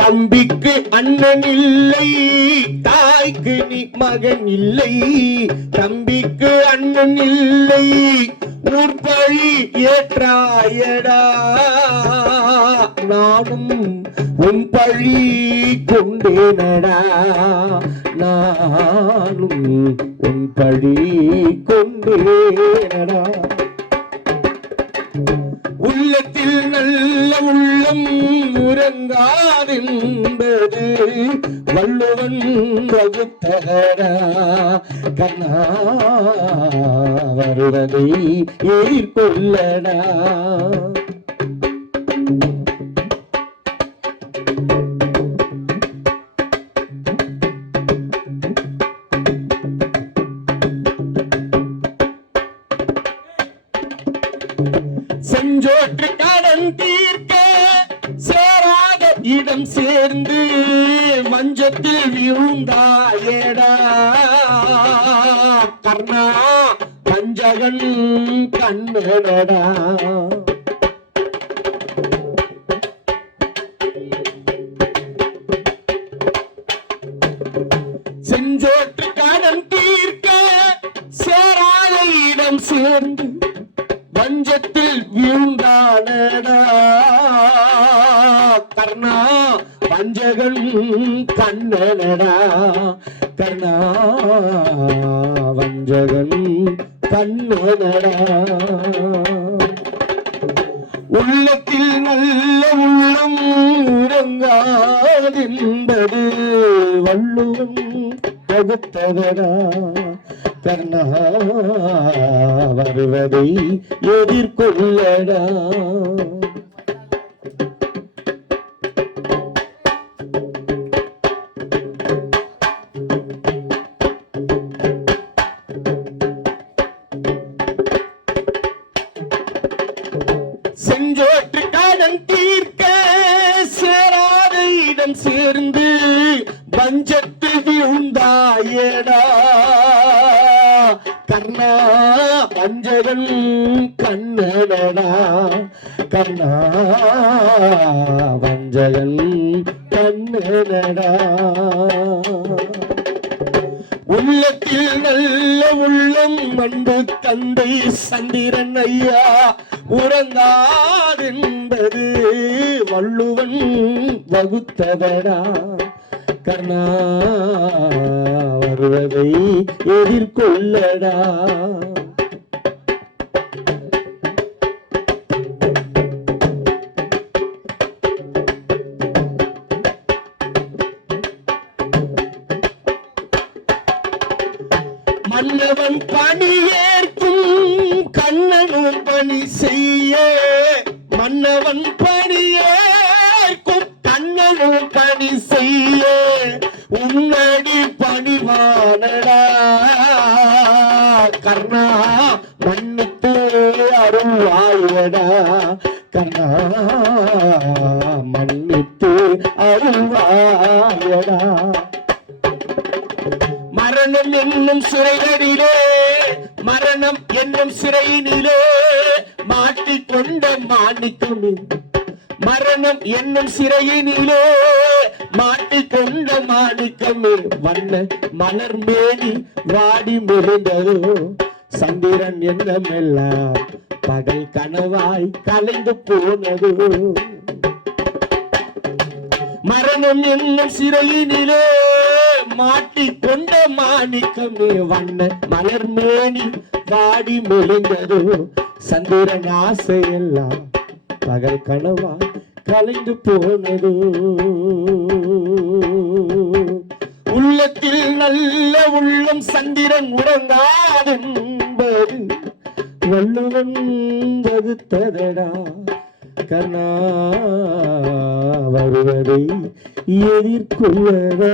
தம்பிக்கு அண்ணன் இல்லை, தாய்க்கு நீ மகன் இல்லை. தம்பிக்கு அண்ணன் இல்லை, ஊர்பழி ஏற்றாயடா. நானும் உன் பழி கொண்டேனடா, நானும் உன் பழி கொண்டேனடா. உள்ளத்தில் நல்ல உள்ளம் உறங்காதென்பது வள்ளுவன் வகுத்தகரா. கண்ணா வருவதை எதிர்கொள்ளடா. செஞ்சோற்று கடன் தீர்க்க சேராத இடம் சேர்ந்து மஞ்சத்தில் விழுந்தாயடா. கர்ணா பஞ்சகன் கண்ணடா. செஞ்சோற்று கடன் தீர்க்க சேராத இடம் சேர்ந்து பஞ்சத்தில் விழுந்தானடா. கர்ணா பஞ்சகன் கண்ணனடா. கர்ணா வஞ்சகன் கண்ணனடா. உள்ளத்தில் நல்ல உள்ளம் உறங்காதென்பது வள்ளுவன் வகுத்ததடா. கர்ணா வருவதை எதிர்கொள்ளடா. செஞ்சோற்று கடன் தீர்க்க சேராத இடம் சேர்ந்து பஞ்சத்தில் விழுந்தாயடா. கர்ணா பஞ்சகன் கண்ணனடா. கர்ணா வஞ்சகன் கண்ணனடா. உள்ளத்தில் நல்ல உள்ளம் அன்பு தந்தை சந்திரன் ஐயா உறங்காதென்பது வள்ளுவன் வகுத்ததடா. கர்ணா வருவதை எதிர்கொள்ளடா. மன்னவன் பணி ஏற்கும் கண்ணனும் பணி செய்ய. மன்னவன் பணி ஏற்கும் கண்ணனும் பணி செய்ய. உன்னடி பணிவானடா. கர்ணா மன்னித்து அருள்வாயடா. கர்ணா மன்னித்து அருள்வாயடா. மரணம் என்னும் சிறைகளிலே, மரணம் என்னும் சிறையினிலே மாட்டிக்கொண்ட மாணிக்கமே. மரணம் என்னும் சிறையினிலே மாட்டிக்கொண்ட மாணிக்கமே. வண்ண மலர் மேனி வாடி மெலிந்ததோ. சந்திரன் எண்ணமெல்லாம் பகல் கனவாய் கலைந்து போனதோ. மரணம் என்னும் சிறையினிலே மாட்டிக்கொண்ட மாணிக்கமே. வண்ண மலர் மேனி வாடி மெலிந்ததோ. சந்திரன் ஆசையெல்லாம் பகல் கனவா கலைந்து போனதோ. உள்ளத்தில் நல்ல உள்ளம் சந்திரன் உறங்காதென்பது வள்ளுவன் வகுத்ததடா. கர்ணா வருவதை எதிர்கொள்ளடா.